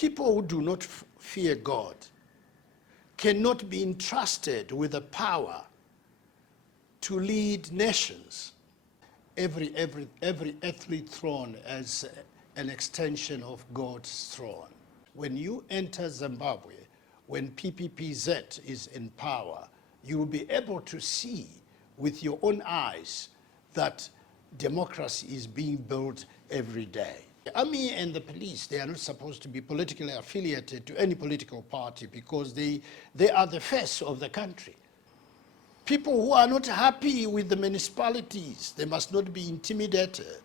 People who do not fear God cannot be entrusted with the power to lead nations. Every earthly throne as an extension of God's throne. When you enter Zimbabwe, when PPPZ is in power, you will be able to see with your own eyes that democracy is being built every day. The army and the police, they are not supposed to be politically affiliated to any political party because they are the face of the country. People who are not happy with the municipalities, they must not be intimidated.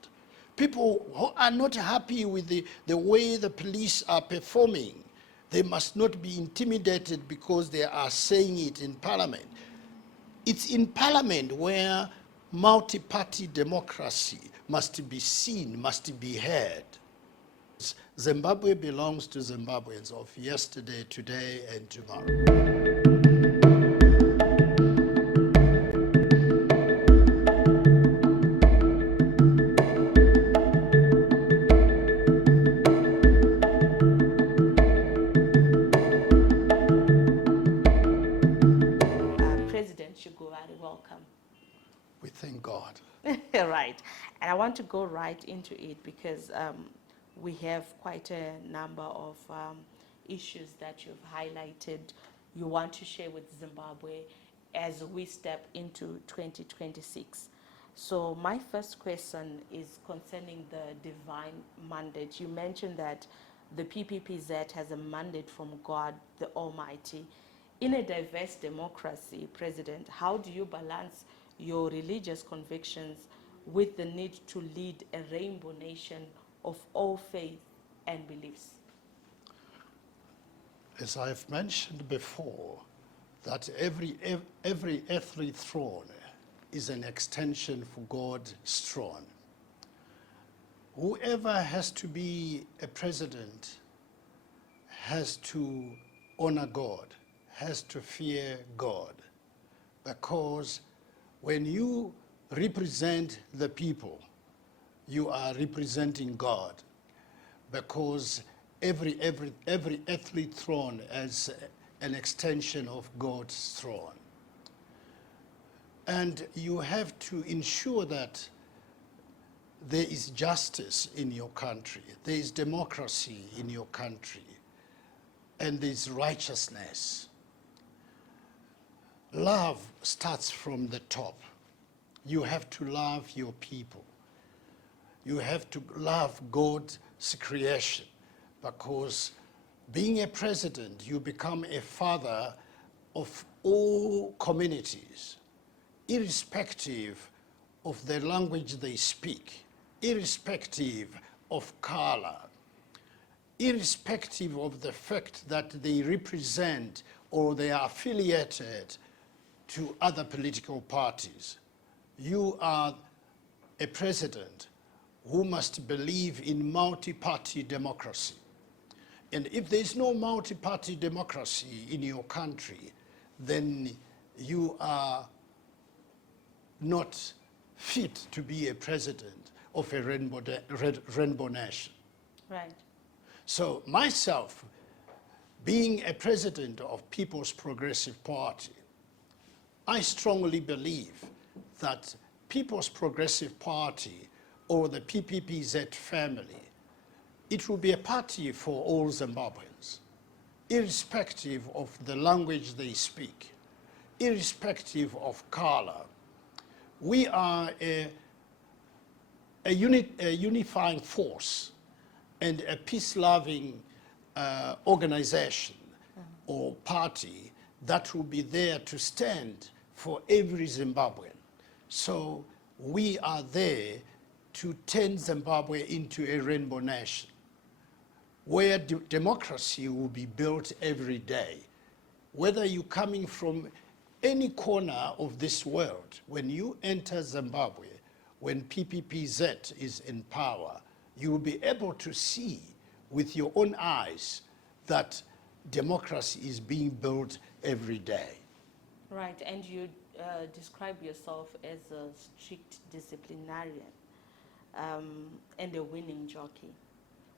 People who are not happy with the way the police are performing, they must not be intimidated because they are saying it in parliament. It's in parliament where multi-party democracy must be seen, must be heard. Zimbabwe belongs to Zimbabweans of yesterday, today, and tomorrow. President Chiguvare, welcome. We thank God. Right. And I want to go right into it because we have quite a number of issues that you've highlighted you want to share with Zimbabwe as we step into 2026. So my first question is concerning the divine mandate. You mentioned that the PPPZ has a mandate from God, the Almighty. In a diverse democracy, President, how do you balance your religious convictions with the need to lead a rainbow nation of all faith and beliefs? As I've mentioned before, that every earthly throne is an extension for God's throne. Whoever has to be a president has to honor God, has to fear God, because when you represent the people, you are representing God, because every earthly throne is an extension of God's throne. And you have to ensure that there is justice in your country, there is democracy in your country, and there is righteousness. Love starts from the top. You have to love your people. You have to love God's creation, because being a president, you become a father of all communities, irrespective of the language they speak, irrespective of color, irrespective of the fact that they represent or they are affiliated to other political parties. You are a president who must believe in multi-party democracy. And if there is no multi-party democracy in your country, then you are not fit to be a president of a rainbow nation. Right. So myself, being a president of People's Progressive Party, I strongly believe that People's Progressive Party or the PPPZ family, it will be a party for all Zimbabweans, irrespective of the language they speak, irrespective of color. We are a unifying force and a peace-loving organization or party that will be there to stand for every Zimbabwean. So we are there to turn Zimbabwe into a rainbow nation, where democracy will be built every day. Whether you're coming from any corner of this world, when you enter Zimbabwe, when PPPZ is in power, you will be able to see with your own eyes that democracy is being built every day. Right, and you describe yourself as a strict disciplinarian and a winning jockey.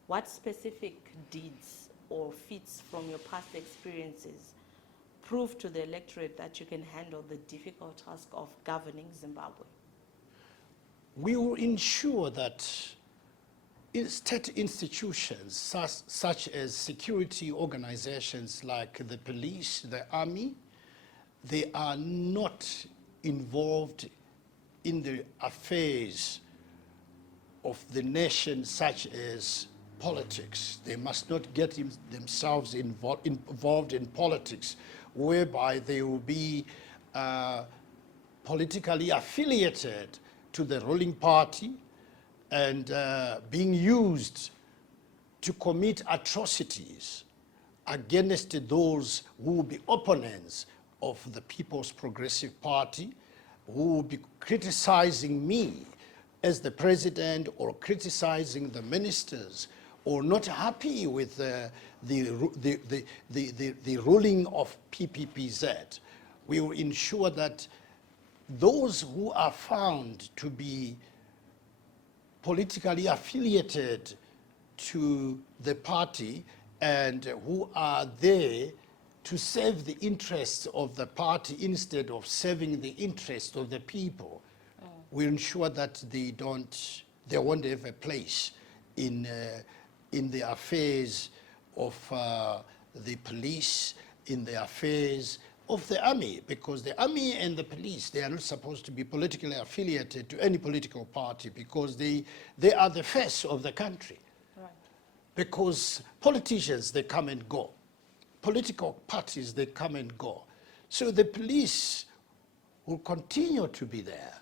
What specific deeds or feats from your past experiences prove to the electorate that you can handle the difficult task of governing Zimbabwe? We will ensure that state institutions such as security organizations like the police, the army, they are not involved in the affairs of the nation, such as politics. They must not get themselves involved in politics, whereby they will be politically affiliated to the ruling party and being used to commit atrocities against those who will be opponents of the People's Progressive Party, who will be criticizing me as the president or criticizing the ministers or not happy with the ruling of PPPZ. We will ensure that those who are found to be politically affiliated to the party and who are there to serve the interests of the party instead of serving the interests of the people, we ensure that they won't have a place in the affairs of the police, in the affairs of the army, because the army and the police, they are not supposed to be politically affiliated to any political party, because they are the face of the country. Right. Because politicians, they come and go. Political parties, they come and go. So the police will continue to be there.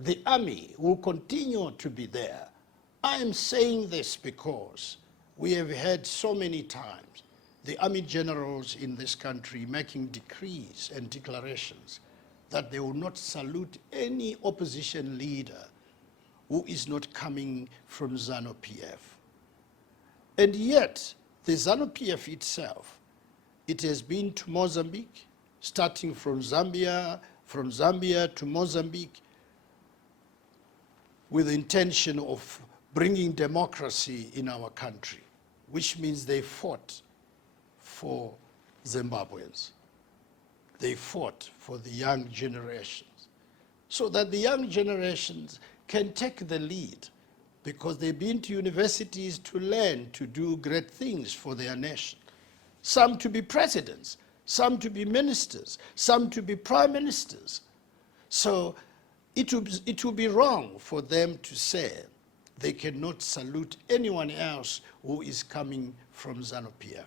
The army will continue to be there. I am saying this because we have had so many times the army generals in this country making decrees and declarations that they will not salute any opposition leader who is not coming from ZANU-PF. And yet, the ZANU-PF itself, it has been to Mozambique, starting from Zambia to Mozambique, with the intention of bringing democracy in our country, which means they fought for Zimbabweans. They fought for the young generations, so that the young generations can take the lead, because they've been to universities to learn to do great things for their nation. Some to be presidents, some to be ministers, some to be prime ministers. So it will be wrong for them to say they cannot salute anyone else who is coming from ZANU-PF,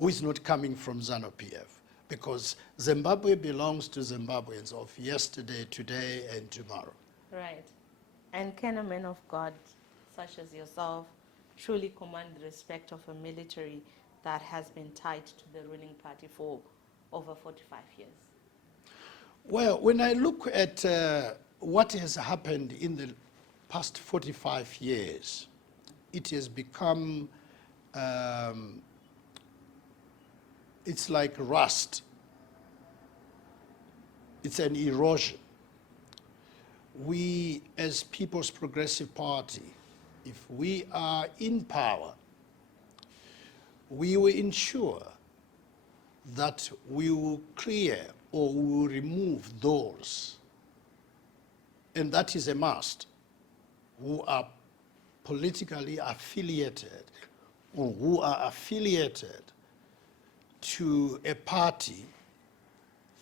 who is not coming from ZANU-PF, because Zimbabwe belongs to Zimbabweans of yesterday, today, and tomorrow. Right. And can a man of God, such as yourself, truly command the respect of a military that has been tied to the ruling party for over 45 years? Well, when I look at what has happened in the past 45 years, it has become, it's like rust. It's an erosion. We, as People's Progressive Party, if we are in power, we will ensure that we will clear or we will remove those, and that is a must, who are politically affiliated or who are affiliated to a party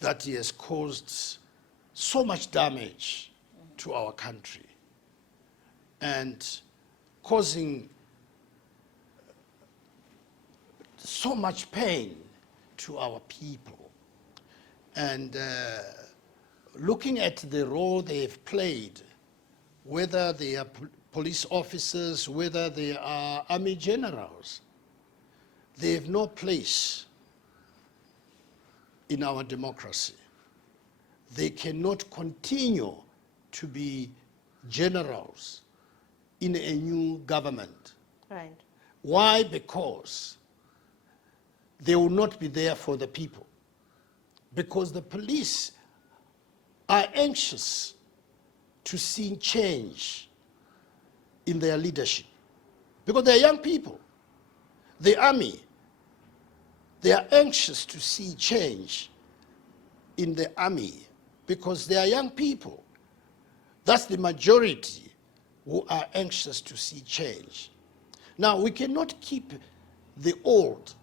that has caused so much damage to our country and causing so much pain to our people. And looking at the role they have played, whether they are police officers, whether they are army generals, they have no place in our democracy. They cannot continue to be generals in a new government. Right. Why? Because they will not be there for the people. Because the police are anxious to see change in their leadership. Because they're young people. The army, They are anxious to see change in the army because they are young people. That's the majority who are anxious to see change. Now, we cannot keep the old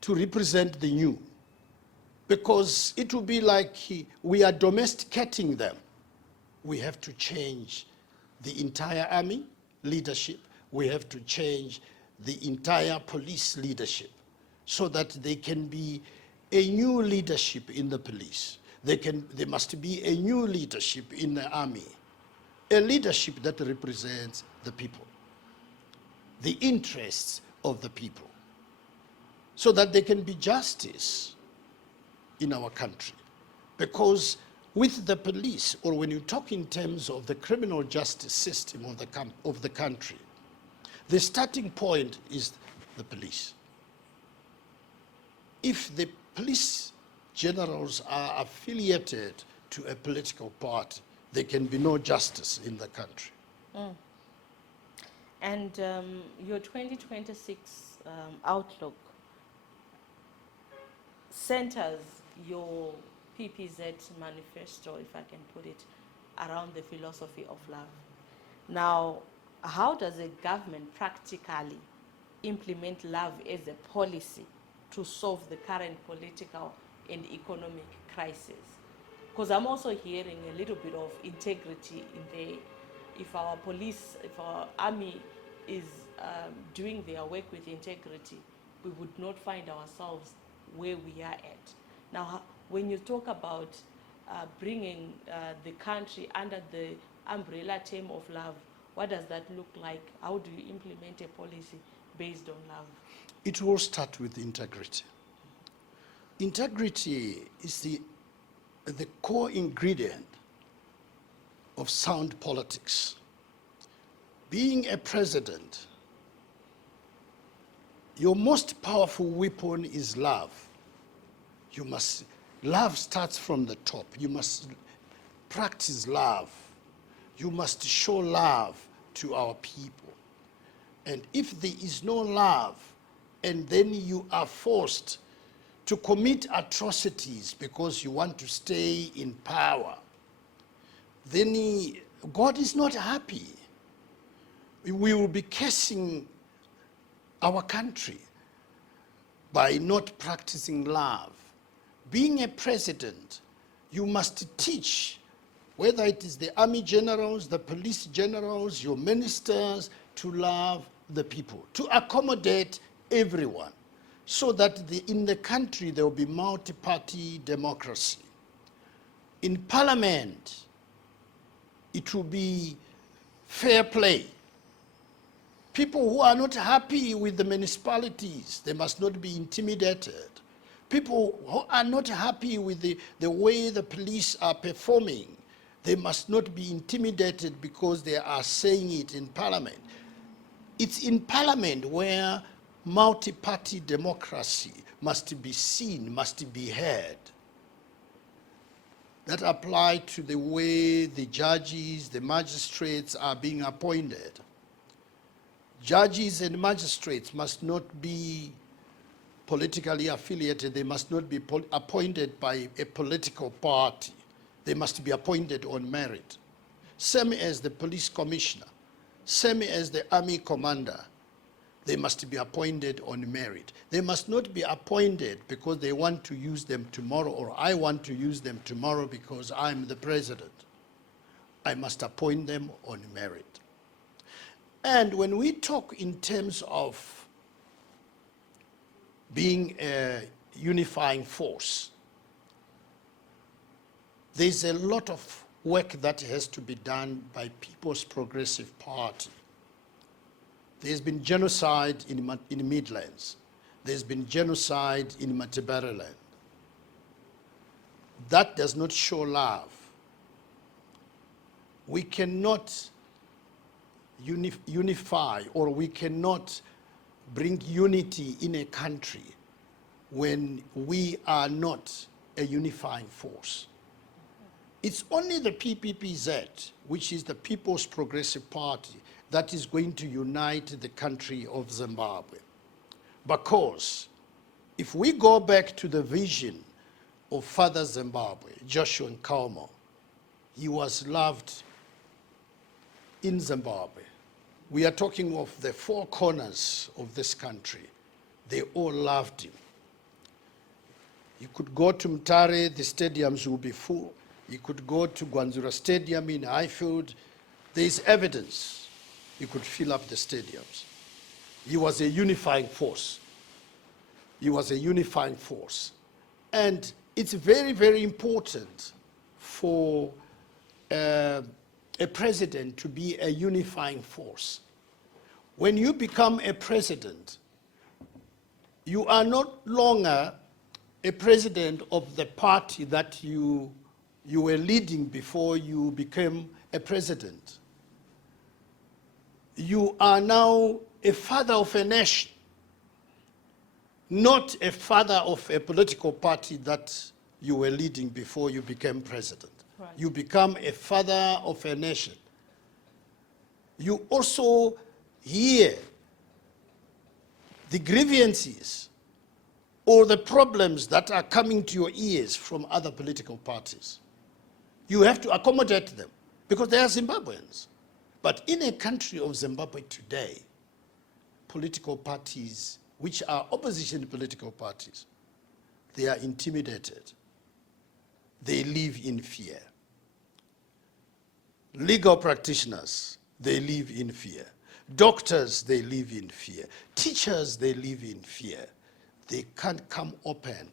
to represent the new, because it will be like we are domesticating them. We have to change the entire army leadership. We have to change the entire police leadership so that there can be a new leadership in the police. There must be a new leadership in the army, a leadership that represents the people, the interests of the people, so that there can be justice in our country. Because with the police, or when you talk in terms of the criminal justice system of the country, the starting point is the police. If the police generals are affiliated to a political party, there can be no justice in the country. And your 2026 outlook centers your PPZ manifesto, if I can put it, around the philosophy of love. Now, how does a government practically implement love as a policy to solve the current political and economic crisis? Because I'm also hearing a little bit of integrity in there. If our police, if our army is doing their work with integrity, we would not find ourselves where we are at. Now, when you talk about bringing the country under the umbrella term of love, what does that look like? How do you implement a policy based on love? It will start with integrity. Integrity is the core ingredient of sound politics. Being a president, your most powerful weapon is love. Love starts from the top. You must practice love. You must show love to our people. And if there is no love, and then you are forced to commit atrocities because you want to stay in power, then God is not happy. We will be cursing our country by not practicing love. Being a president, you must teach, whether it is the army generals, the police generals, your ministers, to love the people, to accommodate everyone, so that in the country there will be multi-party democracy. In parliament, it will be fair play. People who are not happy with the municipalities, they must not be intimidated. People who are not happy with the way the police are performing, they must not be intimidated because they are saying it in parliament. It's in parliament where multi-party democracy must be seen, must be heard. That applies to the way the judges, the magistrates are being appointed. Judges and magistrates must not be politically affiliated. They must not be appointed by a political party. They must be appointed on merit. Same as the police commissioner, same as the army commander. They must be appointed on merit. They must not be appointed because they want to use them tomorrow, or I want to use them tomorrow because I'm the president. I must appoint them on merit. And when we talk in terms of being a unifying force, there's a lot of work that has to be done by People's Progressive Party. There's been genocide in Midlands. There's been genocide in Matabeleland. That does not show love. We cannot unify, or we cannot bring unity in a country when we are not a unifying force. It's only the PPPZ, which is the People's Progressive Party, that is going to unite the country of Zimbabwe. Because If we go back to the vision of Father Zimbabwe, Joshua Nkomo, he was loved in Zimbabwe. We are talking of the four corners of this country. They all loved him. You could go to Mtare, the stadiums will be full. You could go to Gwanzura Stadium in Highfield. There is evidence you could fill up the stadiums. He was a unifying force. He was a unifying force. And it's very, very important for a president to be a unifying force. When you become a president, you are no longer a president of the party that you were leading before you became a president. You are now a father of a nation, not a father of a political party that you were leading before you became president. Right. You become a father of a nation. You also hear the grievances or the problems that are coming to your ears from other political parties. You have to accommodate them because they are Zimbabweans. But in a country of Zimbabwe today, political parties, which are opposition political parties, they are intimidated. They live in fear. Legal practitioners, they live in fear. Doctors, they live in fear. Teachers, they live in fear. They can't come open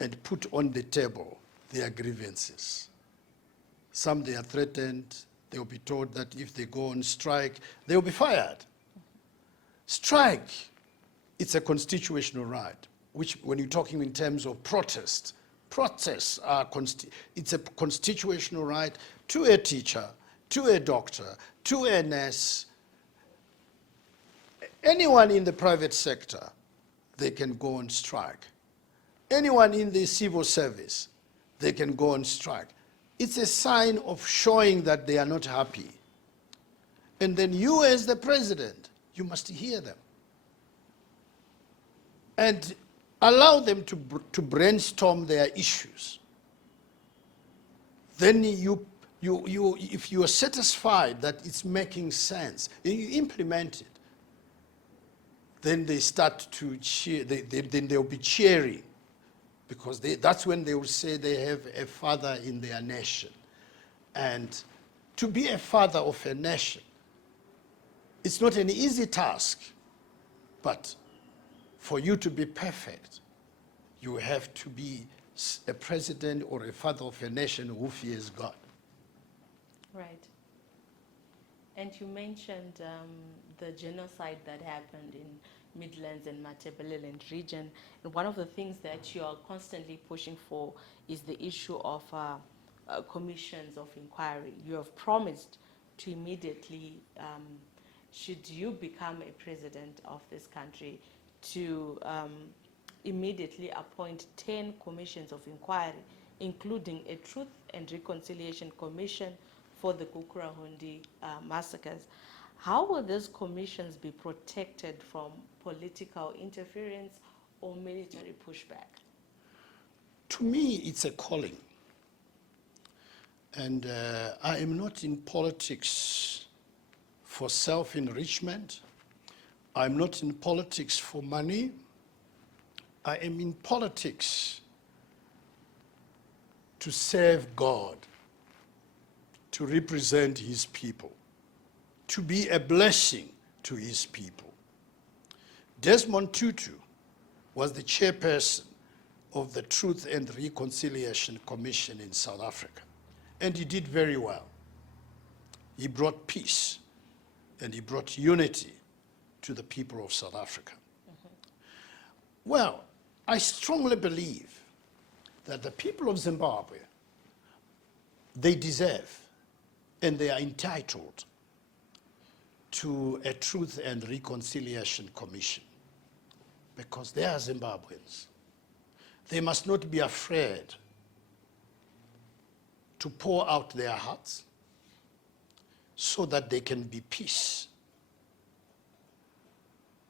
and put on the table their grievances. Some, they are threatened. They will be told that if they go on strike, they will be fired. Strike, it's a constitutional right, which when you're talking in terms of protest, protests are, it's a constitutional right to a teacher, to a doctor, to a nurse. Anyone in the private sector, they can go on strike. Anyone in the civil service, they can go on strike. It's a sign of showing that they are not happy. And then you as the president, you must hear them. And allow them to brainstorm their issues. Then if you are satisfied that it's making sense, and you implement it, then they start to cheer, then they'll be cheering, because that's when they will say they have a father in their nation. And to be a father of a nation, it's not an easy task, but for you to be perfect, you have to be a president or a father of a nation who fears God. Right. And you mentioned the genocide that happened in Midlands and Matabeleland region. And one of the things that you are constantly pushing for is the issue of commissions of inquiry. You have promised to immediately, should you become a president of this country, to immediately appoint 10 commissions of inquiry, including a Truth and Reconciliation Commission for the Gukurahundi massacres. How will these commissions be protected from political interference or military pushback? To me, it's a calling. And I am not in politics for self-enrichment. I'm not in politics for money. I am in politics to serve God, to represent his people, to be a blessing to his people. Desmond Tutu was the chairperson of the Truth and Reconciliation Commission in South Africa, and he did very well. He brought peace and he brought unity to the people of South Africa. Well, I strongly believe that the people of Zimbabwe, they deserve and they are entitled to a Truth and Reconciliation Commission, because they are Zimbabweans. They must not be afraid to pour out their hearts so that there can be peace.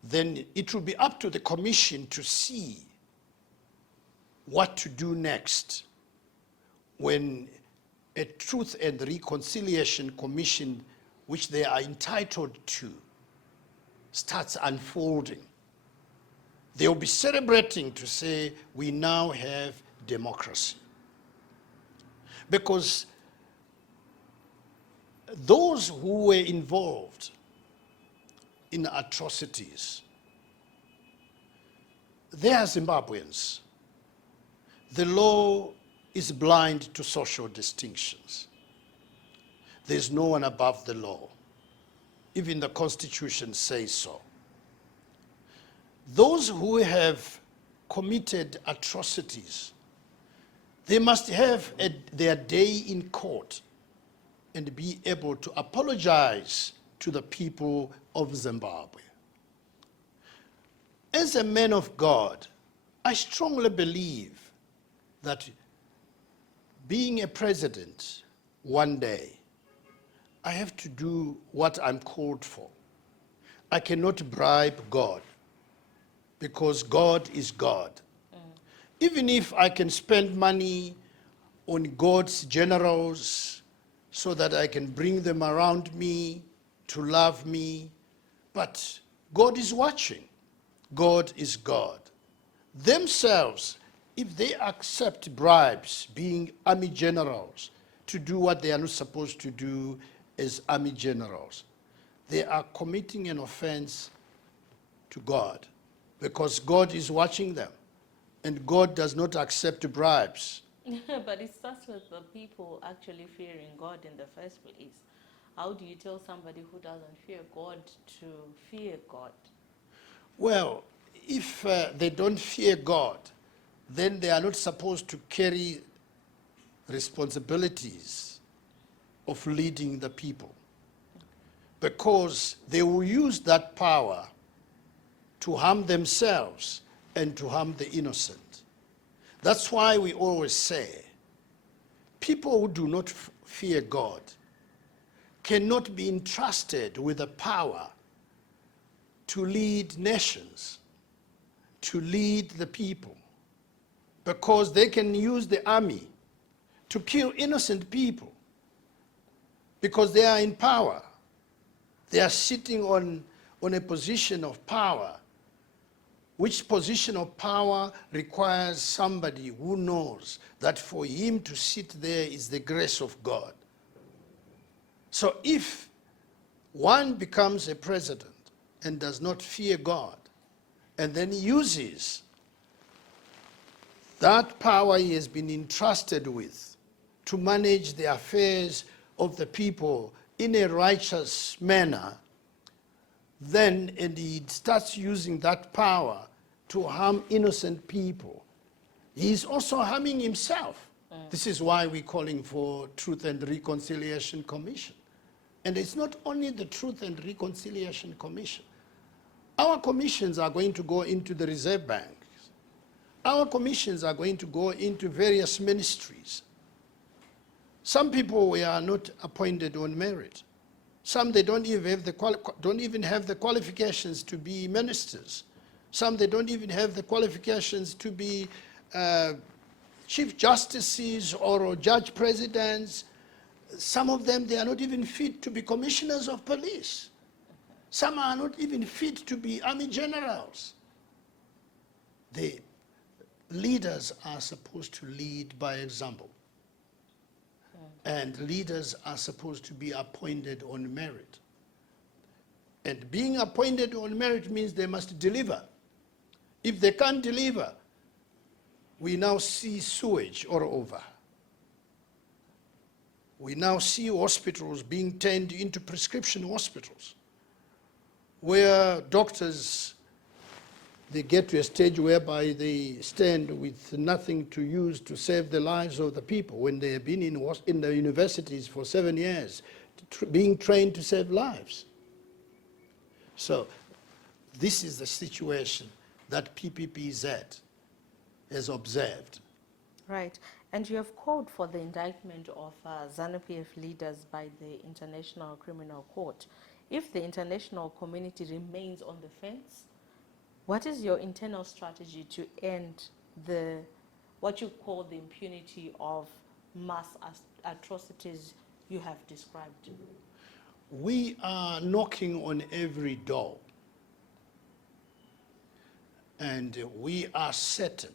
then it will be up to the commission to see what to do next when a Truth and Reconciliation Commission, which they are entitled to, starts unfolding. They will be celebrating to say, we now have democracy. Because those who were involved in atrocities, they are Zimbabweans. The law is blind to social distinctions. There's no one above the law. Even the Constitution says so. Those who have committed atrocities, they must have their day in court and be able to apologize to the people of Zimbabwe. As a man of God, I strongly believe that being a president one day, I have to do what I'm called for. I cannot bribe God, because God is God. Even if I can spend money on God's generals so that I can bring them around me to love me, but God is watching. God is God. Themselves, if they accept bribes, being army generals, to do what they are not supposed to do as army generals, they are committing an offense to God, because God is watching them, and God does not accept bribes. But it starts with the people actually fearing God in the first place. How do you tell somebody who doesn't fear God to fear God? Well, if they don't fear God, then they are not supposed to carry responsibilities of leading the people, because they will use that power to harm themselves and to harm the innocent. That's why we always say, people who do not fear God cannot be entrusted with the power to lead nations, to lead the people, because they can use the army to kill innocent people, because they are in power. They are sitting on a position of power, which position of power requires somebody who knows that for him to sit there is the grace of God. So if one becomes a president and does not fear God, and then uses that power he has been entrusted with to manage the affairs of the people in a righteous manner, then and he starts using that power to harm innocent people, he is also harming himself. This is why we're calling for Truth and Reconciliation Commission. And it's not only the Truth and Reconciliation Commission. Our commissions are going to go into the Reserve Bank. Our commissions are going to go into various ministries. Some people we are not appointed on merit. Some they don't even have the qualifications to be ministers. Some they don't even have the qualifications to be chief justices or judge presidents. Some of them, they are not even fit to be commissioners of police. Some are not even fit to be army generals. The leaders are supposed to lead by example. And leaders are supposed to be appointed on merit. And being appointed on merit means they must deliver. If they can't deliver, we now see sewage all over. We now see hospitals being turned into prescription hospitals, where doctors, they get to a stage whereby they stand with nothing to use to save the lives of the people when they have been in the universities for 7 years, being trained to save lives. So this is the situation that PPPZ has observed. Right. And you have called for the indictment of ZANU-PF leaders by the International Criminal Court. If the international community remains on the fence, What is your internal strategy to end what you call the impunity of mass atrocities you have described? We are knocking on every door, and we are certain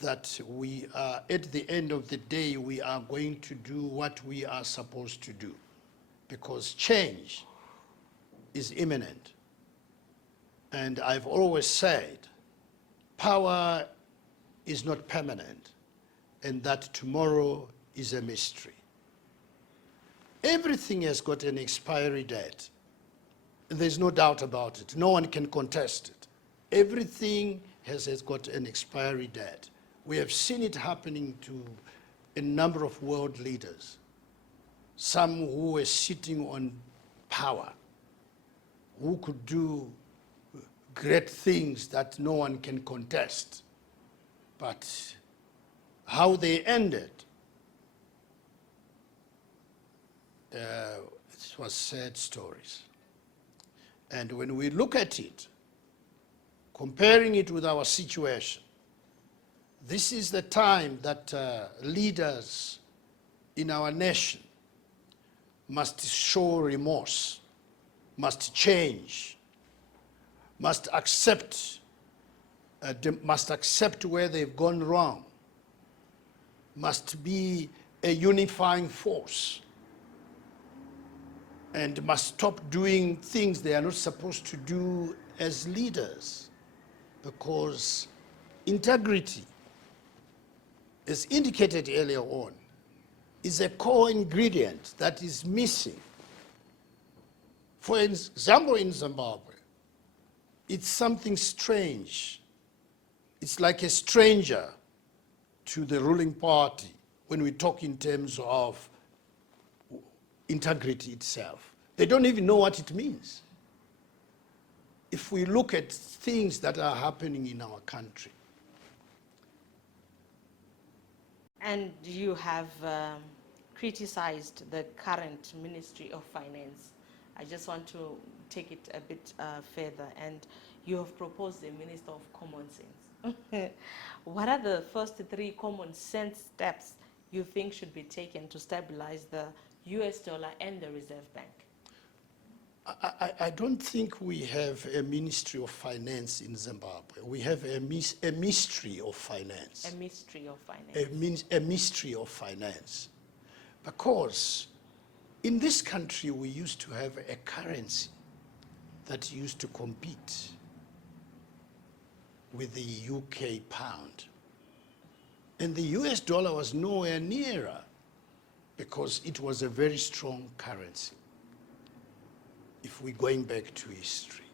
that we are, at the end of the day, we are going to do what we are supposed to do, because change is imminent. And I've always said, power is not permanent, and that tomorrow is a mystery. Everything has got an expiry date. There's no doubt about it. No one can contest it. Everything has got an expiry date. We have seen it happening to a number of world leaders, some who were sitting on power, who could do great things that no one can contest. But how they ended, it was sad stories. And when we look at it, comparing it with our situation, this is the time that leaders in our nation must show remorse, must change, must accept where they've gone wrong, must be a unifying force, and must stop doing things they are not supposed to do as leaders, because integrity, as indicated earlier on, is a core ingredient that is missing. For example, in Zimbabwe, it's something strange. It's like a stranger to the ruling party when we talk in terms of integrity itself. They don't even know what it means. If we look at things that are happening in our country. And you have criticized the current Ministry of Finance. I just want to take it a bit further. And you have proposed a Minister of Common Sense. What are the first 3 common sense steps you think should be taken to stabilize the US dollar and the Reserve Bank? I don't think we have a Ministry of Finance in Zimbabwe. We have a mystery of finance. A mystery of finance. A mystery of finance. Because in this country, we used to have a currency that used to compete with the UK pound. And the US dollar was nowhere nearer, because it was a very strong currency, if we're going back to history.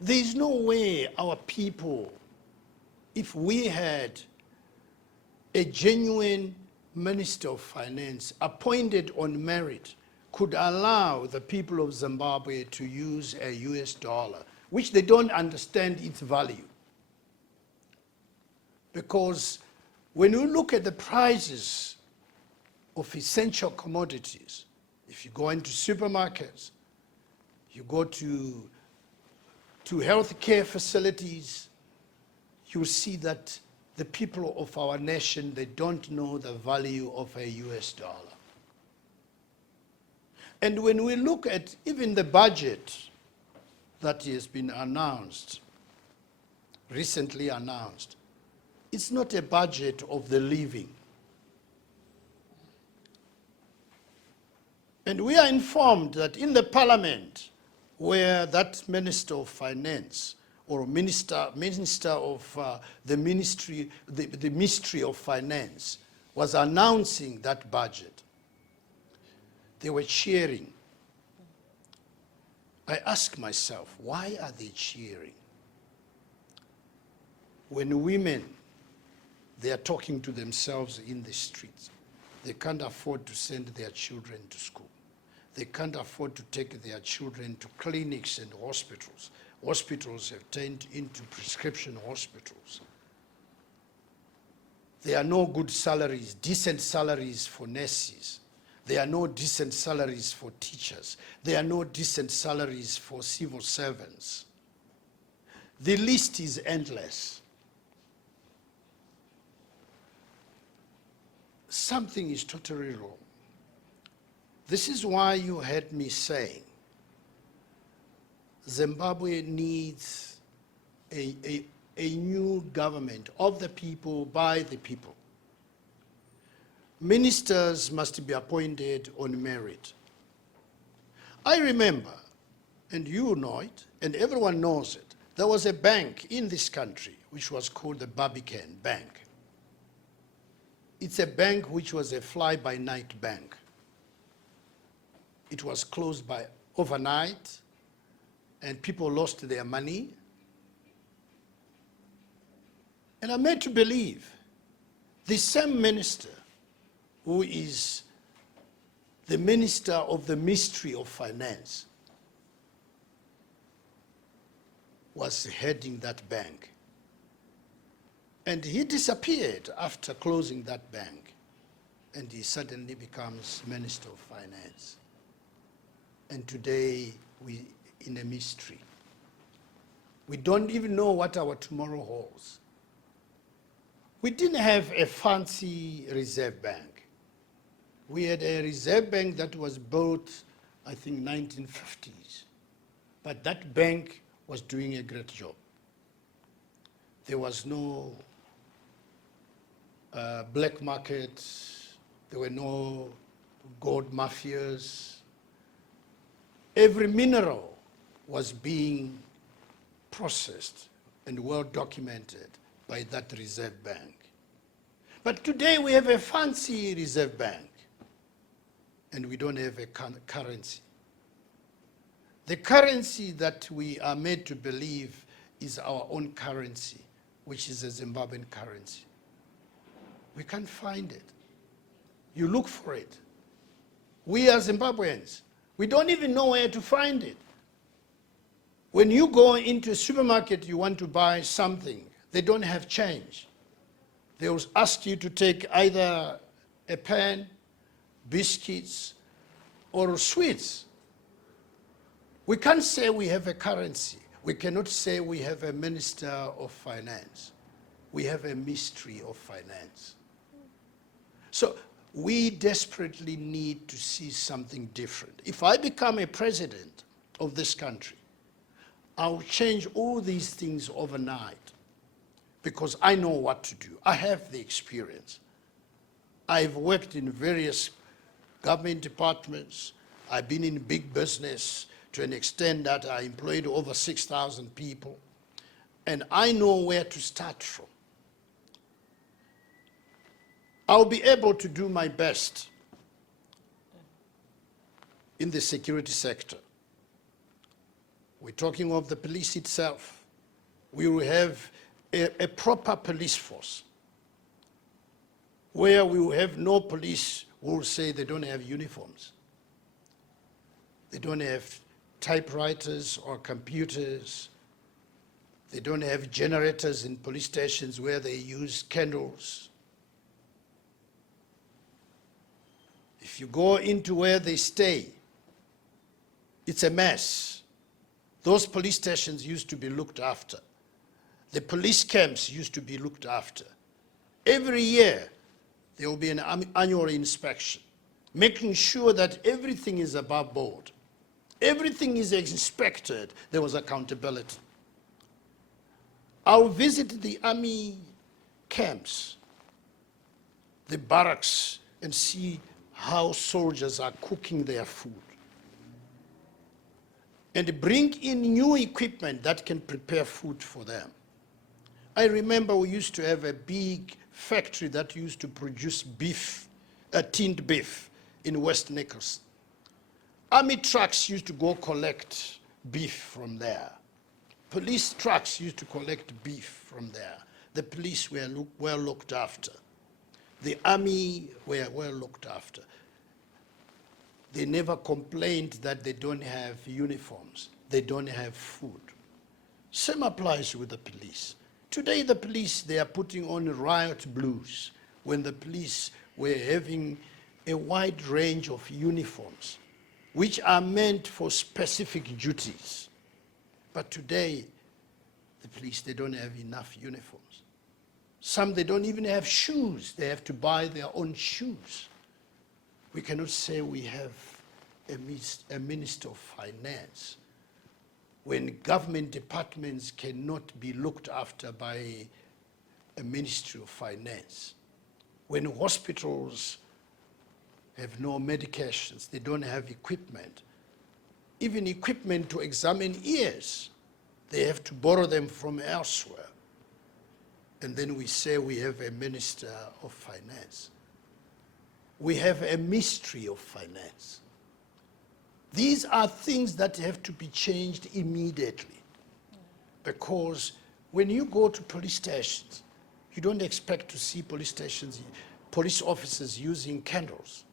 There is no way our people, if we had a genuine Minister of Finance appointed on merit, could allow the people of Zimbabwe to use a US dollar, which they don't understand its value. Because when you look at the prices of essential commodities, if you go into supermarkets, you go to healthcare facilities, you see that the people of our nation, they don't know the value of a US dollar. And when we look at even the budget that has been announced, recently announced, it's not a budget of the living. And we are informed that in the parliament, where that Minister of Finance or Minister of the Mystery of Finance was announcing that budget, they were cheering. I ask myself, why are they cheering? When women, they are talking to themselves in the streets, they can't afford to send their children to school. They can't afford to take their children to clinics and hospitals. Hospitals have turned into prescription hospitals. There are no good salaries, decent salaries for nurses. There are no decent salaries for teachers. There are no decent salaries for civil servants. The list is endless. Something is totally wrong. This is why you heard me saying Zimbabwe needs a new government of the people, by the people. Ministers must be appointed on merit. I remember, and you know it, and everyone knows it, there was a bank in this country which was called the Barbican Bank. It's a bank which was a fly-by-night bank. It was closed by overnight, and people lost their money. And I'm made to believe the same minister who is the minister of the Ministry of Finance was heading that bank. And he disappeared after closing that bank, and he suddenly becomes Minister of Finance. And today, we in a mystery. We don't even know what our tomorrow holds. We didn't have a fancy reserve bank. We had a reserve bank that was built, I think, 1950s. But that bank was doing a great job. There was no black market. There were no gold mafias. Every mineral was being processed and well documented by that reserve bank. But today we have a fancy reserve bank, and we don't have a currency. The currency that we are made to believe is our own currency, which is a Zimbabwean currency. We can't find it. You look for it. We are Zimbabweans. We don't even know where to find it. When you go into a supermarket, you want to buy something, they don't have change. They will ask you to take either a pen, biscuits, or sweets. We can't say we have a currency. We cannot say we have a minister of finance. We have a mystery of finance. So we desperately need to see something different. If I become a president of this country, I'll change all these things overnight because I know what to do. I have the experience. I've worked in various government departments. I've been in big business to an extent that I employed over 6,000 people. And I know where to start from. I'll be able to do my best in the security sector. We're talking of the police itself. We will have a proper police force where we will have no police who will say they don't have uniforms. They don't have typewriters or computers. They don't have generators in police stations where they use candles. If you go into where they stay, it's a mess. Those police stations used to be looked after. The police camps used to be looked after. Every year, there will be an annual inspection, making sure that everything is above board. Everything is inspected. There was accountability. I'll visit the army camps, the barracks, and see how soldiers are cooking their food. And bring in new equipment that can prepare food for them. I remember we used to have a big factory that used to produce beef, tinned beef in West Nichols. Army trucks used to go collect beef from there. Police trucks used to collect beef from there. The police were well looked after. The army were well looked after. They never complained that they don't have uniforms, they don't have food. Same applies with the police. Today the police, they are putting on riot blues when the police were having a wide range of uniforms which are meant for specific duties. But today, The police, they don't have enough uniforms. Some, they don't even have shoes. They have to buy their own shoes. We cannot say we have a minister of finance when government departments cannot be looked after by a ministry of finance. When hospitals have no medications, they don't have equipment. Even equipment to examine ears, they have to borrow them from elsewhere. And then we say we have a minister of finance. We have a mystery of finance. These are things that have to be changed immediately. Because when you go to police stations, you don't expect to see police officers using candles.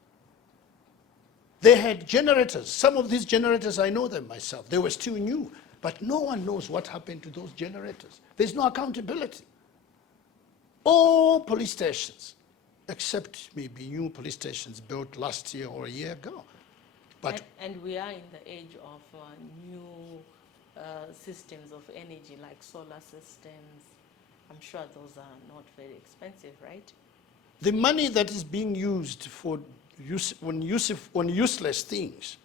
They had generators. Some of these generators, I know them myself. They were still new, but no one knows what happened to those generators. There's no accountability. All police stations, except maybe new police stations built last year or a year ago. But and we are in the age of new systems of energy, like solar systems. I'm sure those are not very expensive, right? the money that is being used for on useless things,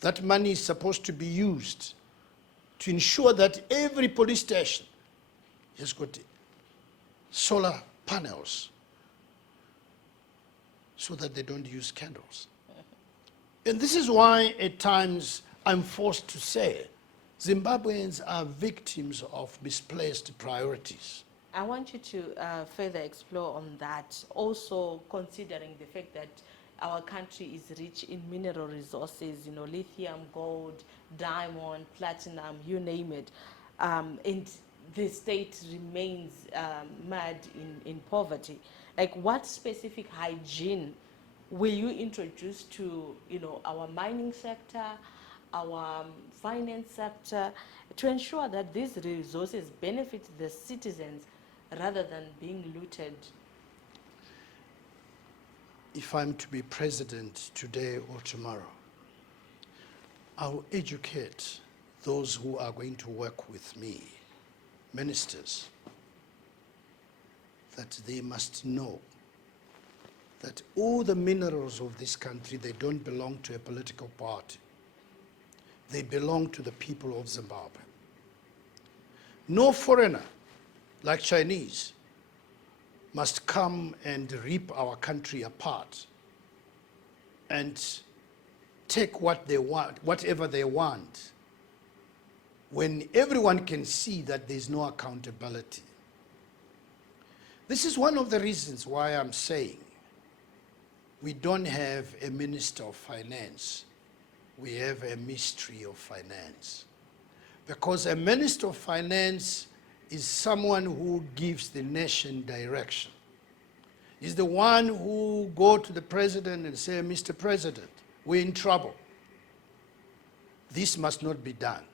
that money is supposed to be used to ensure that every police station has got solar panels so that they don't use candles. And this is why at times I'm forced to say Zimbabweans are victims of misplaced priorities. I want you to further explore on that, also considering the fact that our country is rich in mineral resources, you know, lithium, gold, diamond, platinum, you name it. And the state remains mad in poverty. Like, what specific hygiene will you introduce to, you know, our mining sector, our finance sector, to ensure that these resources benefit the citizens rather than being looted? If I'm to be president today or tomorrow, I'll educate those who are going to work with me, ministers, that they must know that all the minerals of this country, they don't belong to a political party. They belong to the people of Zimbabwe. No foreigner, like Chinese, must come and rip our country apart and take what they want, whatever they want, when everyone can see that there's no accountability. This is one of the reasons why I'm saying we don't have a minister of finance. We have a mystery of finance. Because a minister of finance is someone who gives the nation direction. He's the one who go to the president and say, Mr. President, we're in trouble. This must not be done.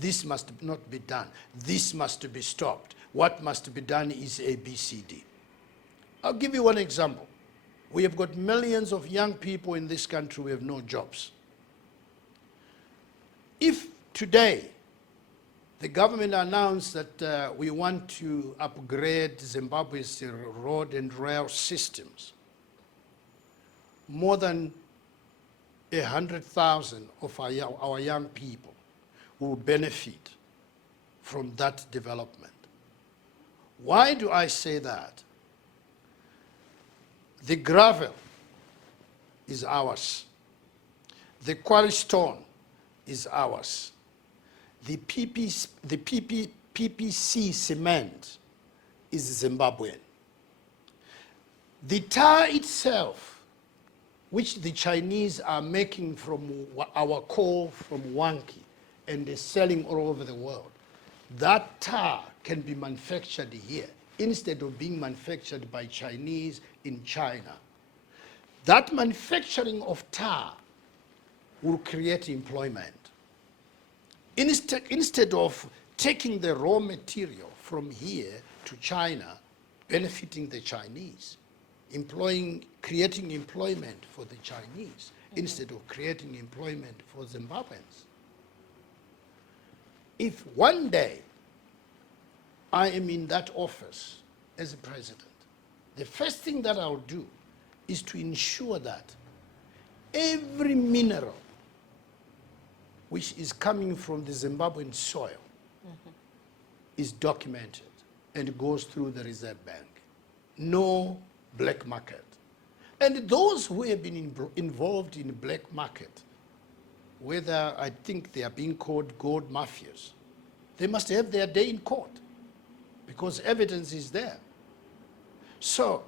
This must not be done. This must be stopped. What must be done is A, B, C, D. I'll give you one example. We have got millions of young people in this country who have no jobs. If today the government announced that we want to upgrade Zimbabwe's road and rail systems, more than 100,000 of our young people will benefit from that development. Why do I say that? The gravel is ours. The quarry stone is ours. The PPPZ cement is Zimbabwean. The tar itself, which the Chinese are making from our coal from Wanki and they're selling all over the world, that tar can be manufactured here instead of being manufactured by Chinese in China. That manufacturing of tar will create employment. Instead of taking the raw material from here to China, benefiting the Chinese, creating employment for the Chinese, instead of creating employment for Zimbabweans. If one day I am in that office as a president, the first thing that I'll do is to ensure that every mineral which is coming from the Zimbabwean soil is documented and goes through the Reserve Bank. No black market. And those who have been involved in black market, whether I think they are being called gold mafias, they must have their day in court because evidence is there. So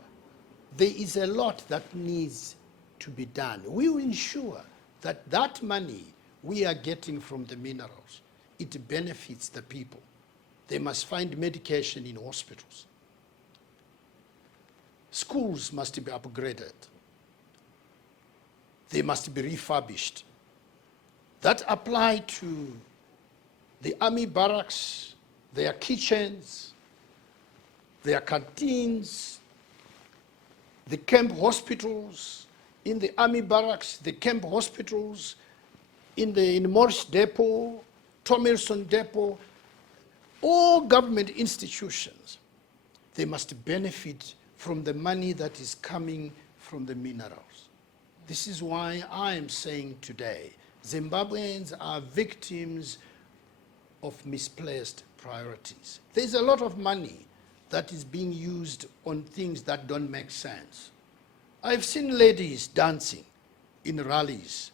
there is a lot that needs to be done. We will ensure that that money we are getting from the minerals, it benefits the people. They must find medication in hospitals. Schools must be upgraded. They must be refurbished. That apply to the army barracks, their kitchens, their canteens, the camp hospitals, in the army barracks, the camp hospitals, in Morris Depot, Tomilson Depot, all government institutions, they must benefit from the money that is coming from the minerals. This is why I am saying today, Zimbabweans are victims of misplaced priorities. There's a lot of money that is being used on things that don't make sense. I've seen ladies dancing in rallies.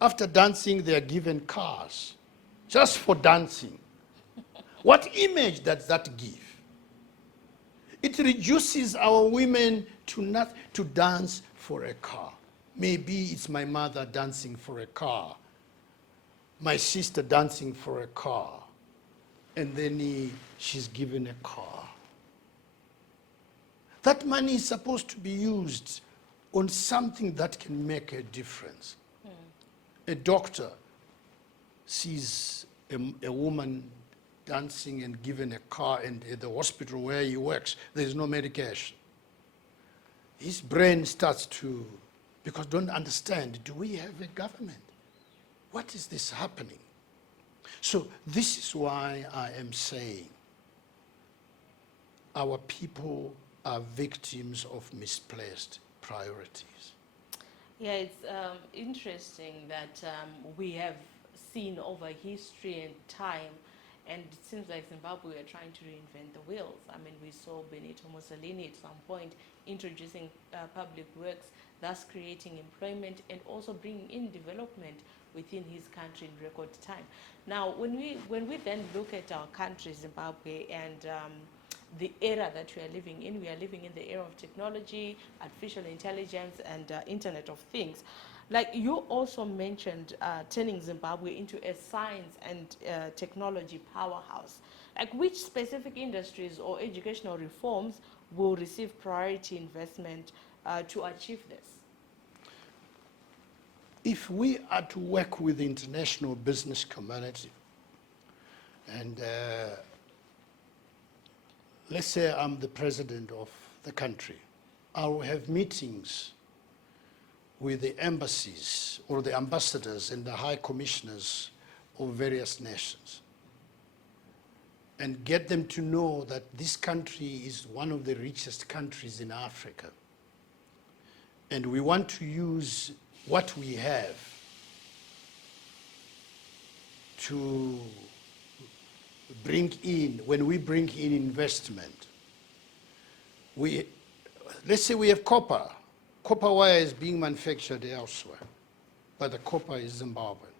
After dancing, they are given cars, just for dancing. What image does that give? It reduces our women to dance for a car. Maybe it's my mother dancing for a car, my sister dancing for a car, and then she's given a car. That money is supposed to be used on something that can make a difference. A doctor sees a woman dancing and given a car, and at the hospital where he works, there's no medication. His brain starts to, because don't understand, do we have a government? What is this happening? So this is why I am saying our people are victims of misplaced priorities. Yeah, it's interesting that we have seen over history and time, and it seems like Zimbabwe are trying to reinvent the wheels. I mean, we saw Benito Mussolini at some point introducing public works, thus creating employment and also bringing in development within his country in record time. Now, when we then look at our country, Zimbabwe, and the era that we are living in the era of technology, artificial intelligence, and Internet of Things. Like you also mentioned, turning Zimbabwe into a science and technology powerhouse. Like which specific industries or educational reforms will receive priority investment to achieve this? If we are to work with the international business community, and let's say I'm the president of the country, I will have meetings with the embassies or the ambassadors and the high commissioners of various nations and get them to know that this country is one of the richest countries in Africa. And we want to use what we have to bring in, when we bring in investment, let's say we have copper. Copper wire is being manufactured elsewhere, but the copper is Zimbabwean.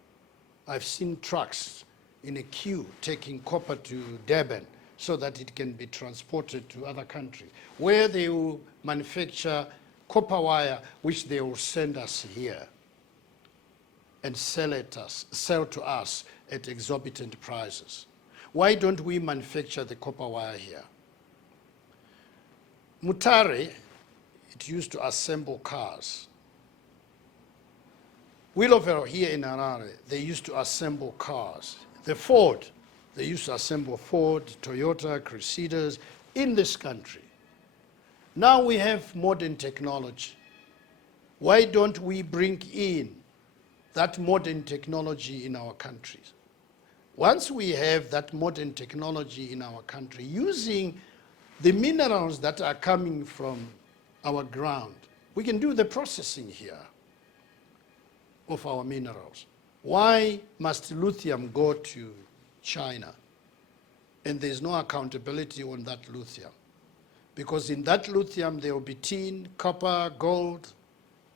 I've seen trucks in a queue taking copper to Durban so that it can be transported to other countries, where they will manufacture copper wire, which they will send us here and sell to us at exorbitant prices. Why don't we manufacture the copper wire here? Mutare, it used to assemble cars. Willovero here in Harare, they used to assemble cars. The Ford, they used to assemble Ford, Toyota, Crusaders in this country. Now we have modern technology. Why don't we bring in that modern technology in our countries? Once we have that modern technology in our country, using the minerals that are coming from our ground, we can do the processing here of our minerals. Why must lithium go to China? And there's no accountability on that lithium. Because in that lithium there will be tin, copper, gold.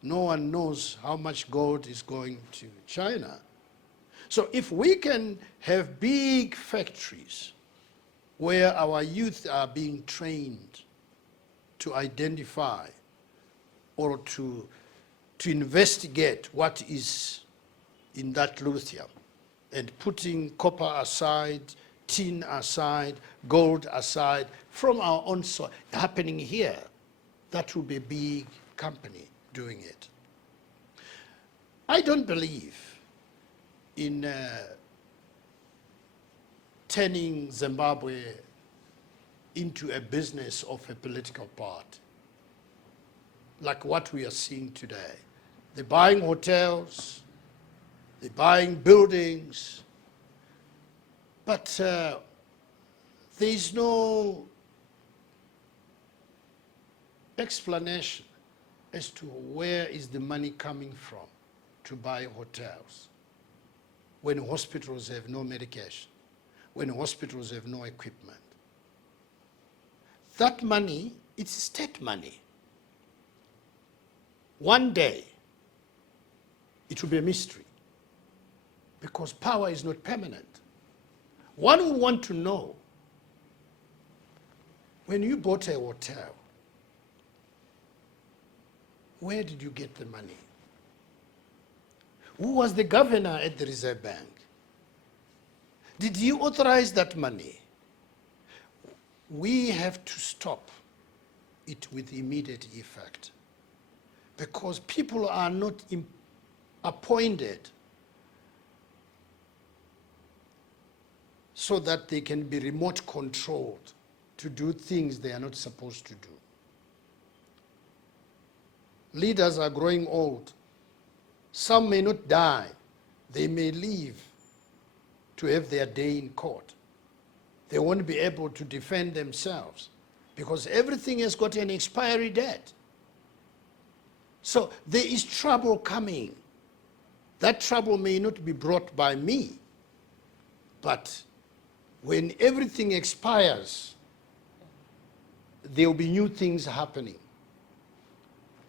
No one knows how much gold is going to China. So if we can have big factories where our youth are being trained to identify or to investigate what is in that lithium, and putting copper aside, tin aside, gold aside, from our own soil, happening here, that will be a big company doing it. I don't believe in turning Zimbabwe into a business of a political party, like what we are seeing today. They're buying hotels, they're buying buildings, but there is no explanation as to where is the money coming from to buy hotels when hospitals have no medication, when hospitals have no equipment. That money, it's state money. One day, it will be a mystery, because power is not permanent. One will want to know, when you bought a hotel, where did you get the money? Who was the governor at the Reserve Bank? Did you authorize that money? We have to stop it with immediate effect, because people are not appointed so that they can be remote controlled to do things they are not supposed to do. Leaders are growing old. Some may not die. They may live to have their day in court. They won't be able to defend themselves because everything has got an expiry date. So there is trouble coming. That trouble may not be brought by me, but when everything expires, there will be new things happening.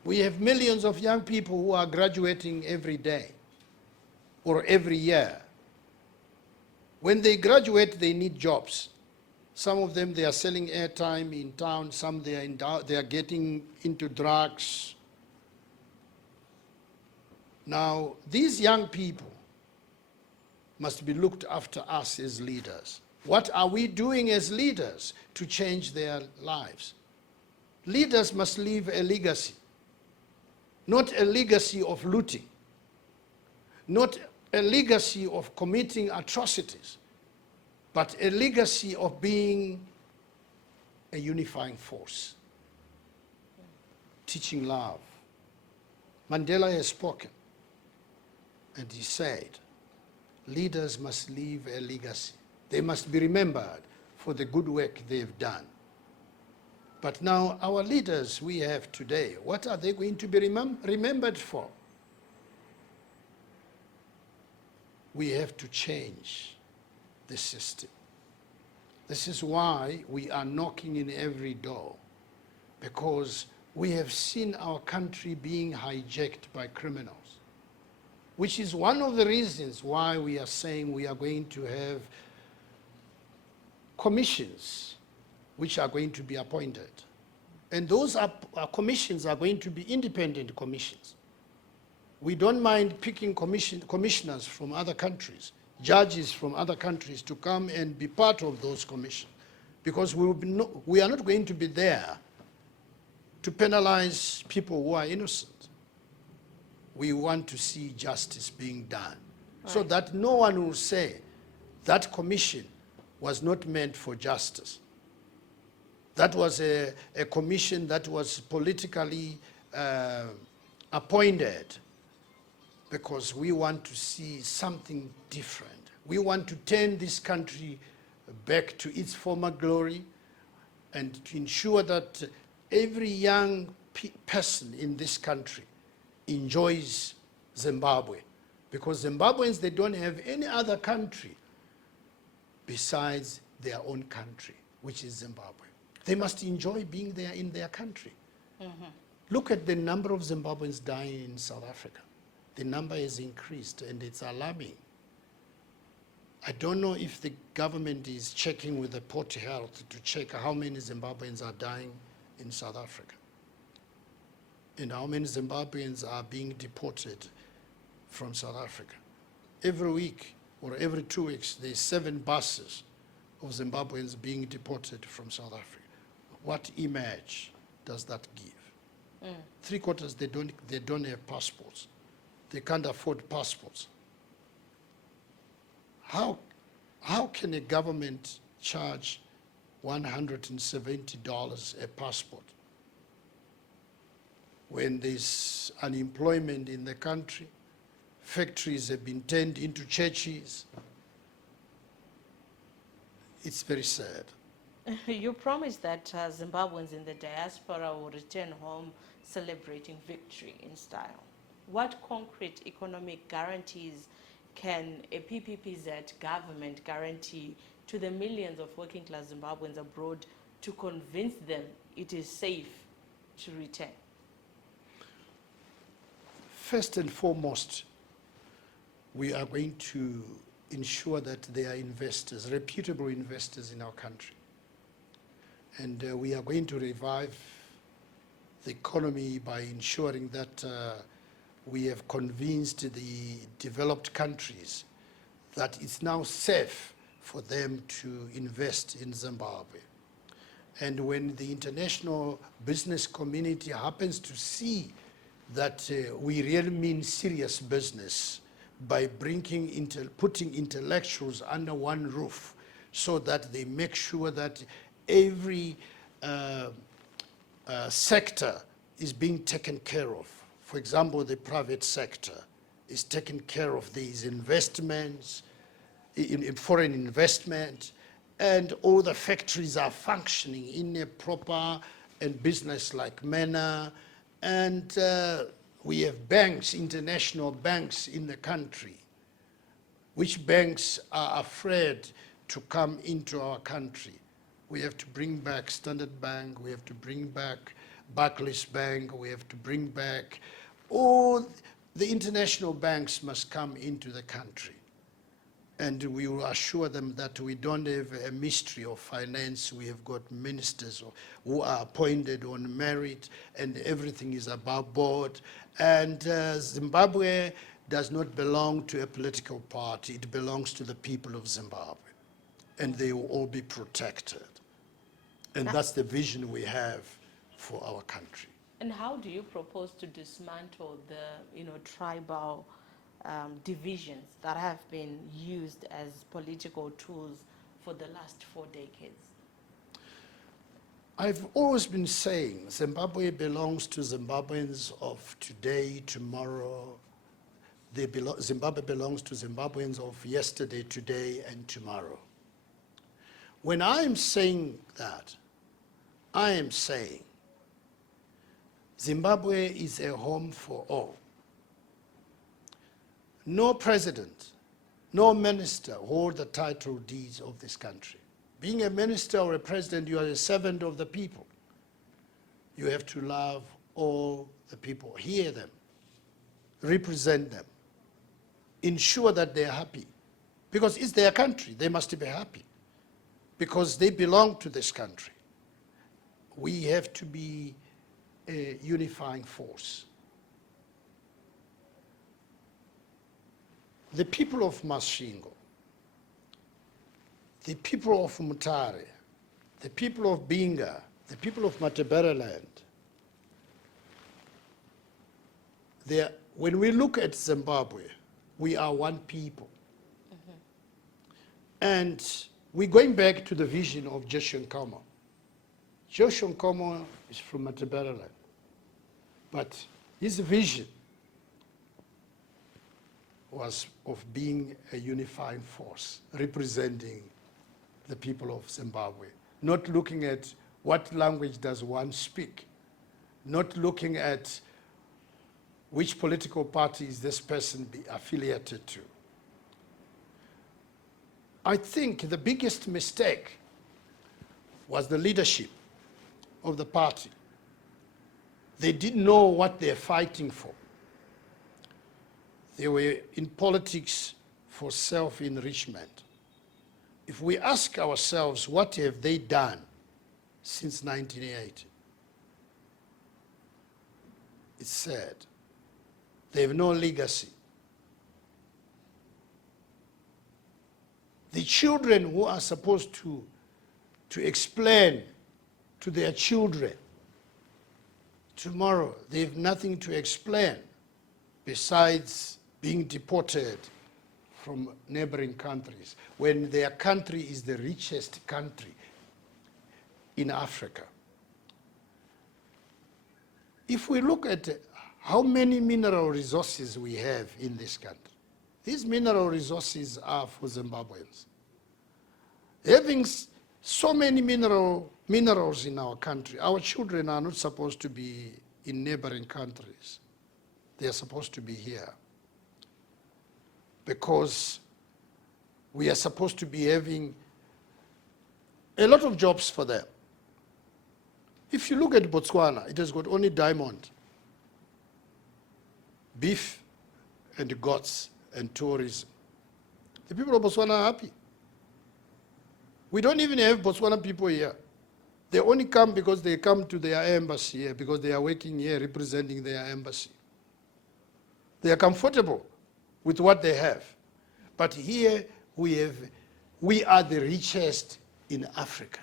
We have millions of young people who are graduating every day or every year. When they graduate, they need jobs. Some of them, they are selling airtime in town. Some they are getting into drugs. Now, these young people must be looked after us as leaders. What are we doing as leaders to change their lives? Leaders must leave a legacy. Not a legacy of looting, not a legacy of committing atrocities, but a legacy of being a unifying force, teaching love. Mandela has spoken, and he said, leaders must leave a legacy. They must be remembered for the good work they've done. But now our leaders we have today, what are they going to be remembered for? We have to change the system. This is why we are knocking in every door, because we have seen our country being hijacked by criminals, which is one of the reasons why we are saying we are going to have commissions which are going to be appointed. And those commissions are going to be independent commissions. We don't mind picking commissioners from other countries, judges from other countries to come and be part of those commissions, because we are not going to be there to penalize people who are innocent. We want to see justice being done, right, so that no one will say that commission was not meant for justice. That was a commission that was politically appointed because we want to see something different. We want to turn this country back to its former glory and to ensure that every young person in this country enjoys Zimbabwe. Because Zimbabweans, they don't have any other country besides their own country, which is Zimbabwe. They must enjoy being there in their country. Look at the number of Zimbabweans dying in South Africa. The number has increased and it's alarming. I don't know if the government is checking with the Port Health to check how many Zimbabweans are dying in South Africa and how many Zimbabweans are being deported from South Africa. Every week or every 2 weeks, there's 7 buses of Zimbabweans being deported from South Africa. What image does that give? 3/4, they don't have passports. They can't afford passports. How can a government charge $170 a passport when there's unemployment in the country? Factories have been turned into churches. It's very sad. You promised that Zimbabweans in the diaspora will return home celebrating victory in style. What concrete economic guarantees can a PPPZ government guarantee to the millions of working class Zimbabweans abroad to convince them it is safe to return? First and foremost, we are going to ensure that there are investors, reputable investors in our country. And we are going to revive the economy by ensuring that we have convinced the developed countries that it's now safe for them to invest in Zimbabwe. And when the international business community happens to see that we really mean serious business by putting intellectuals under one roof so that they make sure that every sector is being taken care of. For example, the private sector is taking care of these investments, in foreign investment, and all the factories are functioning in a proper and business-like manner. And we have banks, international banks in the country, which banks are afraid to come into our country. We have to bring back Standard Bank, we have to bring back Barclays Bank, we have to bring back all the international banks must come into the country. And we will assure them that we don't have a mystery of finance. We have got ministers who are appointed on merit and everything is above board. And Zimbabwe does not belong to a political party. It belongs to the people of Zimbabwe. And they will all be protected. And that's the vision we have for our country. And how do you propose to dismantle the tribal divisions that have been used as political tools for the last 4 decades? I've always been saying Zimbabwe belongs to Zimbabweans of today, tomorrow. Zimbabwe belongs to Zimbabweans of yesterday, today, and tomorrow. When I am saying that, I am saying Zimbabwe is a home for all. No president, no minister hold the title deeds of this country. Being a minister or a president, you are a servant of the people. You have to love all the people, hear them, represent them, ensure that they are happy. Because it's their country, they must be happy. Because they belong to this country. We have to be a unifying force. The people of Masvingo, the people of Mutare, the people of Binga, the people of Matabeleland, when we look at Zimbabwe, we are one people. And we're going back to the vision of Joshua Nkomo. Joshua Nkomo is from Matabeleland, but his vision was of being a unifying force, representing the people of Zimbabwe, not looking at what language does one speak, not looking at which political party is this person be affiliated to. I think the biggest mistake was the leadership of the party. They didn't know what they're fighting for. They were in politics for self-enrichment. If we ask ourselves, what have they done since 1980? It's sad. They have no legacy. The children who are supposed to explain to their children tomorrow, they have nothing to explain besides being deported from neighboring countries, when their country is the richest country in Africa. If we look at how many mineral resources we have in this country, these mineral resources are for Zimbabweans. Having so many minerals in our country, our children are not supposed to be in neighboring countries. They are supposed to be here, because we are supposed to be having a lot of jobs for them. If you look at Botswana, it has got only diamond, beef and goats and tourism. The people of Botswana are happy. We don't even have Botswana people here. They only come because they come to their embassy here, because they are working here representing their embassy. They are comfortable with what they have. But here we are the richest in Africa.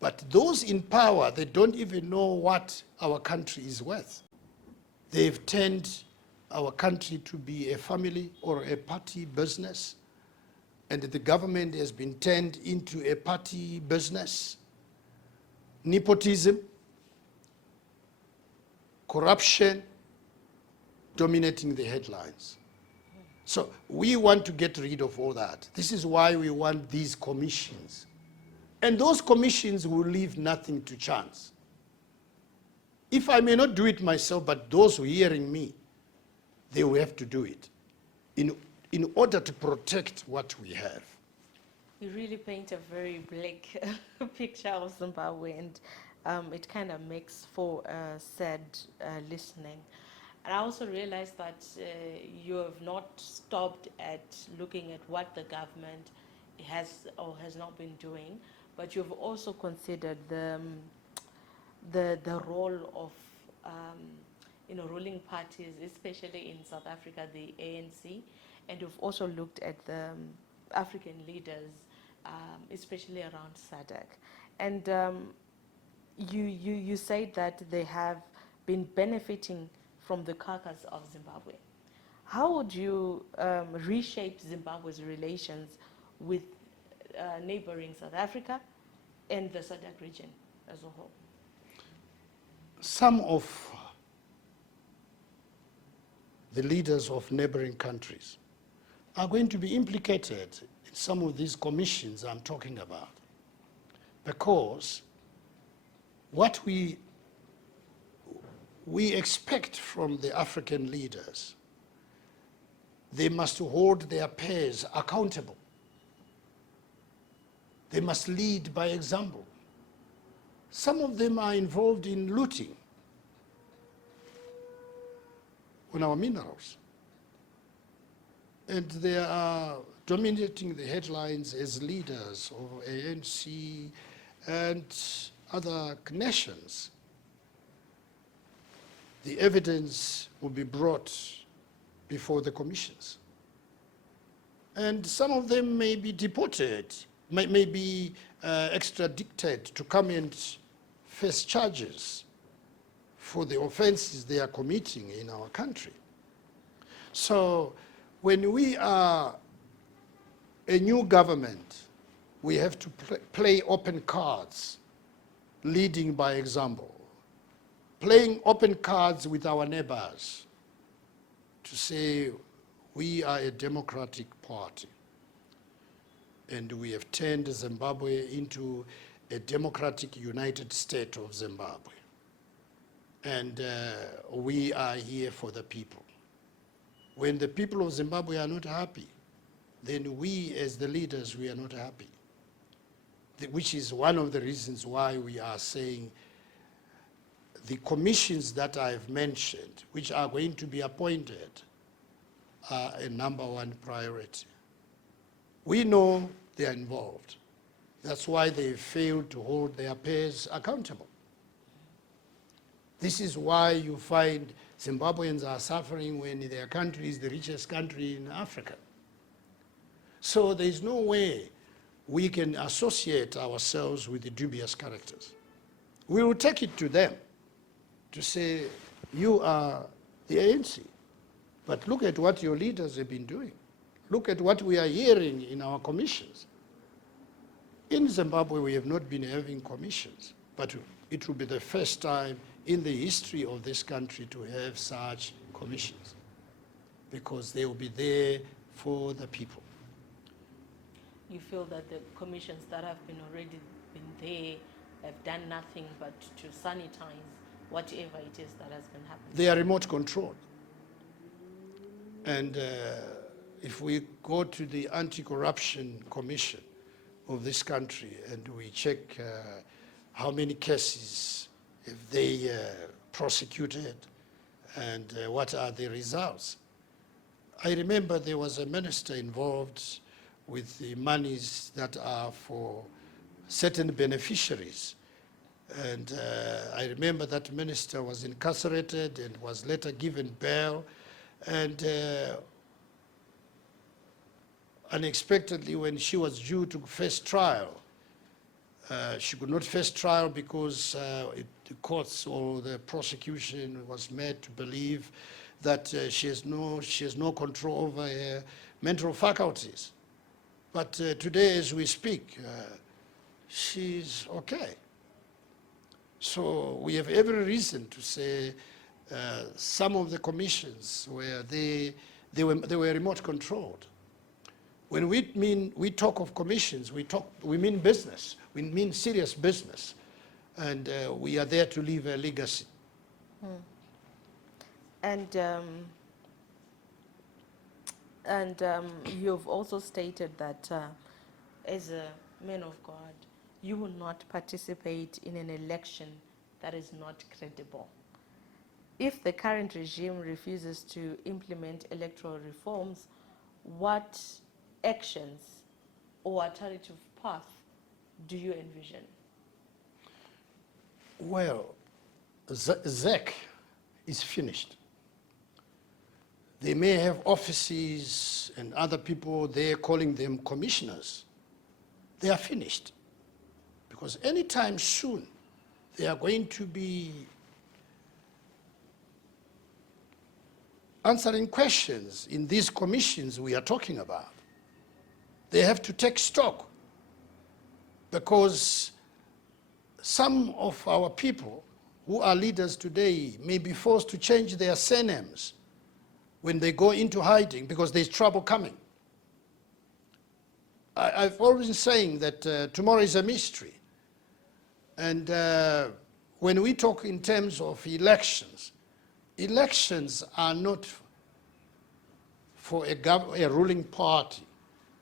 But those in power, they don't even know what our country is worth. They've turned our country to be a family or a party business, and the government has been turned into a party business. Nepotism, corruption, dominating the headlines. So we want to get rid of all that. This is why we want these commissions. And those commissions will leave nothing to chance. If I may not do it myself, but those who are hearing me, they will have to do it in order to protect what we have. You really paint a very bleak picture of Zimbabwe, and it kind of makes for sad listening. And I also realized that you have not stopped at looking at what the government has or has not been doing, but you've also considered the role of ruling parties, especially in South Africa, the ANC, and you've also looked at the African leaders, especially around SADC. And you said that they have been benefiting from the carcass of Zimbabwe. How would you reshape Zimbabwe's relations with neighboring South Africa and the SADC region as a whole? Some of the leaders of neighboring countries are going to be implicated in some of these commissions I'm talking about, because what we expect from the African leaders, they must hold their peers accountable. They must lead by example. Some of them are involved in looting on our minerals. And they are dominating the headlines as leaders of ANC and other nations. The evidence will be brought before the commissions. And some of them may be deported, may be extradited to come and face charges for the offenses they are committing in our country. So when we are a new government, we have to play open cards, leading by example, playing open cards with our neighbors to say we are a democratic party and we have turned Zimbabwe into a democratic United State of Zimbabwe. And we are here for the people. When the people of Zimbabwe are not happy, then we as the leaders, we are not happy. Which is one of the reasons why we are saying the commissions that I've mentioned, which are going to be appointed, are a number one priority. We know they are involved. That's why they failed to hold their peers accountable. This is why you find Zimbabweans are suffering when their country is the richest country in Africa. So there is no way we can associate ourselves with the dubious characters. We will take it to them to say, you are the ANC, but look at what your leaders have been doing. Look at what we are hearing in our commissions. In Zimbabwe, we have not been having commissions, but it will be the first time in the history of this country to have such commissions, because they will be there for the people. You feel that the commissions that have been already been there have done nothing but to sanitize whatever it is that has been happening? They are remote controlled. And if we go to the Anti-Corruption Commission of this country and we check how many cases have they prosecuted and what are the results. I remember there was a minister involved with the monies that are for certain beneficiaries. And I remember that minister was incarcerated and was later given bail. And unexpectedly, when she was due to face trial, she could not face trial because the courts or the prosecution was made to believe that she has no control over her mental faculties. But today, as we speak, she's okay. So we have every reason to say some of the commissions where they were remote controlled. When we talk of commissions, we mean business. We mean serious business. And we are there to leave a legacy. And you've also stated that as a man of God, you will not participate in an election that is not credible. If the current regime refuses to implement electoral reforms, what actions or alternative path do you envision? Well, ZEC is finished. They may have offices and other people there calling them commissioners. They are finished. Because anytime soon, they are going to be answering questions in these commissions we are talking about. They have to take stock, because some of our people who are leaders today may be forced to change their surnames when they go into hiding because there's trouble coming. I've always been saying that tomorrow is a mystery. And when we talk in terms of elections, elections are not for a ruling party.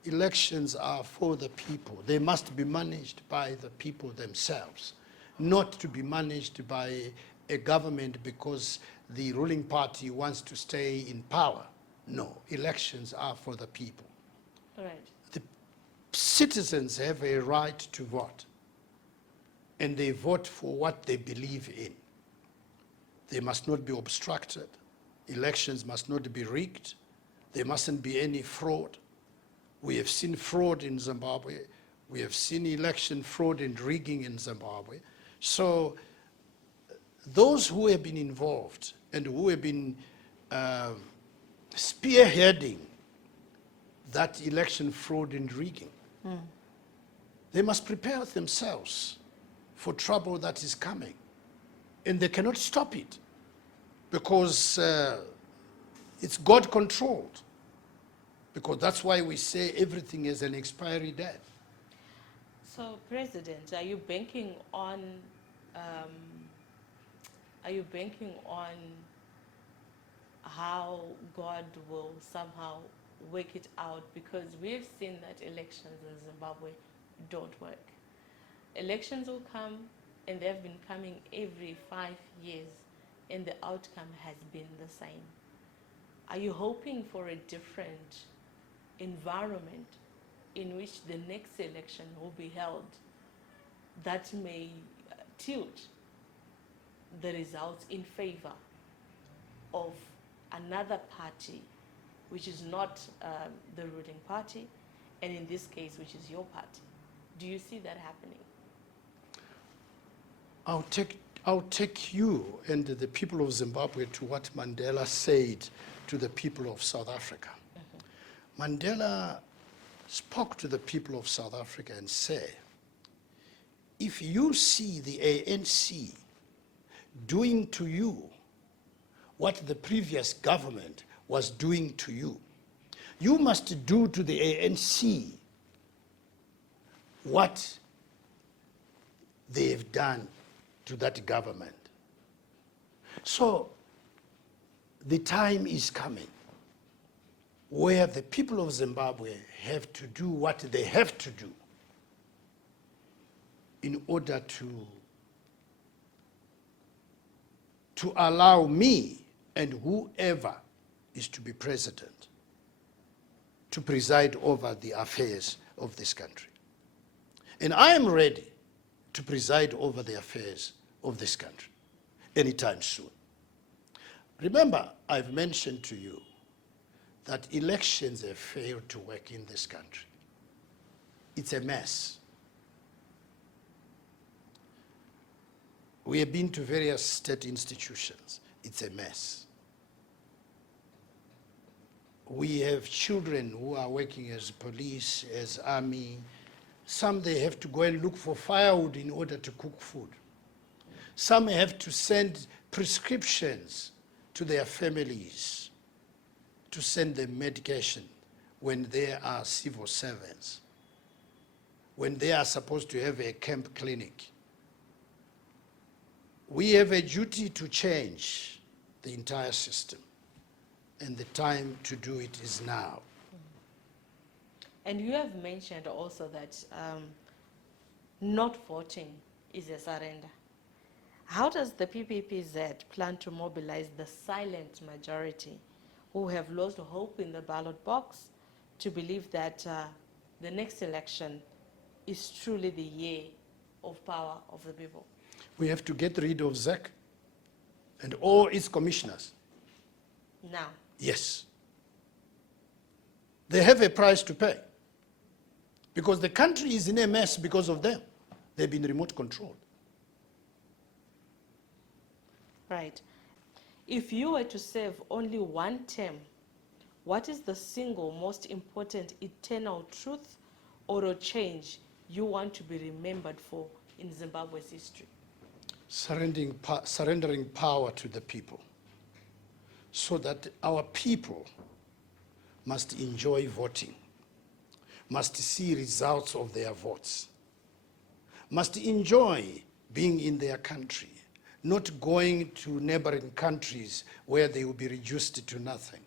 Elections are for the people. They must be managed by the people themselves, not to be managed by a government because the ruling party wants to stay in power. No, elections are for the people. All right. The citizens have a right to vote, and they vote for what they believe in. They must not be obstructed. Elections must not be rigged. There mustn't be any fraud. We have seen fraud in Zimbabwe. We have seen election fraud and rigging in Zimbabwe. So those who have been involved and who have been spearheading that election fraud and rigging, they must prepare themselves for trouble that is coming. And they cannot stop it, because It's God-controlled. Because that's why we say everything has an expiry date. So, President, are you banking on how God will somehow work it out? Because we've seen that elections in Zimbabwe don't work. Elections will come, and they've been coming every 5 years, and the outcome has been the same. Are you hoping for a different environment in which the next election will be held that may tilt the results in favor of another party, which is not the ruling party, and in this case, which is your party? Do you see that happening? I'll take you and the people of Zimbabwe to what Mandela said to the people of South Africa. Mandela spoke to the people of South Africa and said, if you see the ANC doing to you what the previous government was doing to you, you must do to the ANC what they've done to that government. So the time is coming where the people of Zimbabwe have to do what they have to do in order to allow me and whoever is to be president to preside over the affairs of this country. And I am ready to preside over the affairs of this country anytime soon. Remember, I've mentioned to you that elections have failed to work in this country. It's a mess. We have been to various state institutions. It's a mess. We have children who are working as police, as army. Some, they have to go and look for firewood in order to cook food. Some have to send prescriptions to their families to send them medication when they are civil servants, when they are supposed to have a camp clinic. We have a duty to change the entire system, and the time to do it is now. And you have mentioned also that not voting is a surrender. How does the PPPZ plan to mobilize the silent majority who have lost hope in the ballot box to believe that the next election is truly the year of power of the people? We have to get rid of ZEC and all its commissioners. Now? Yes. They have a price to pay because the country is in a mess because of them. They've been remote controlled. Right. If you were to serve only one term, what is the single most important eternal truth or a change you want to be remembered for in Zimbabwe's history? Surrendering power to the people so that our people must enjoy voting, must see results of their votes, must enjoy being in their country, not going to neighboring countries where they will be reduced to nothing.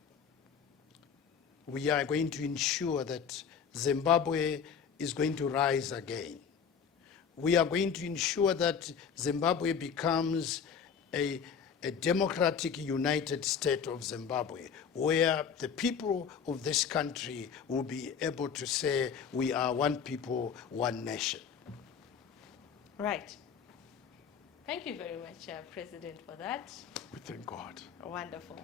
We are going to ensure that Zimbabwe is going to rise again. We are going to ensure that Zimbabwe becomes a democratic united state of Zimbabwe, where the people of this country will be able to say, we are one people, one nation. Right. Thank you very much, President, for that. We thank God. Wonderful.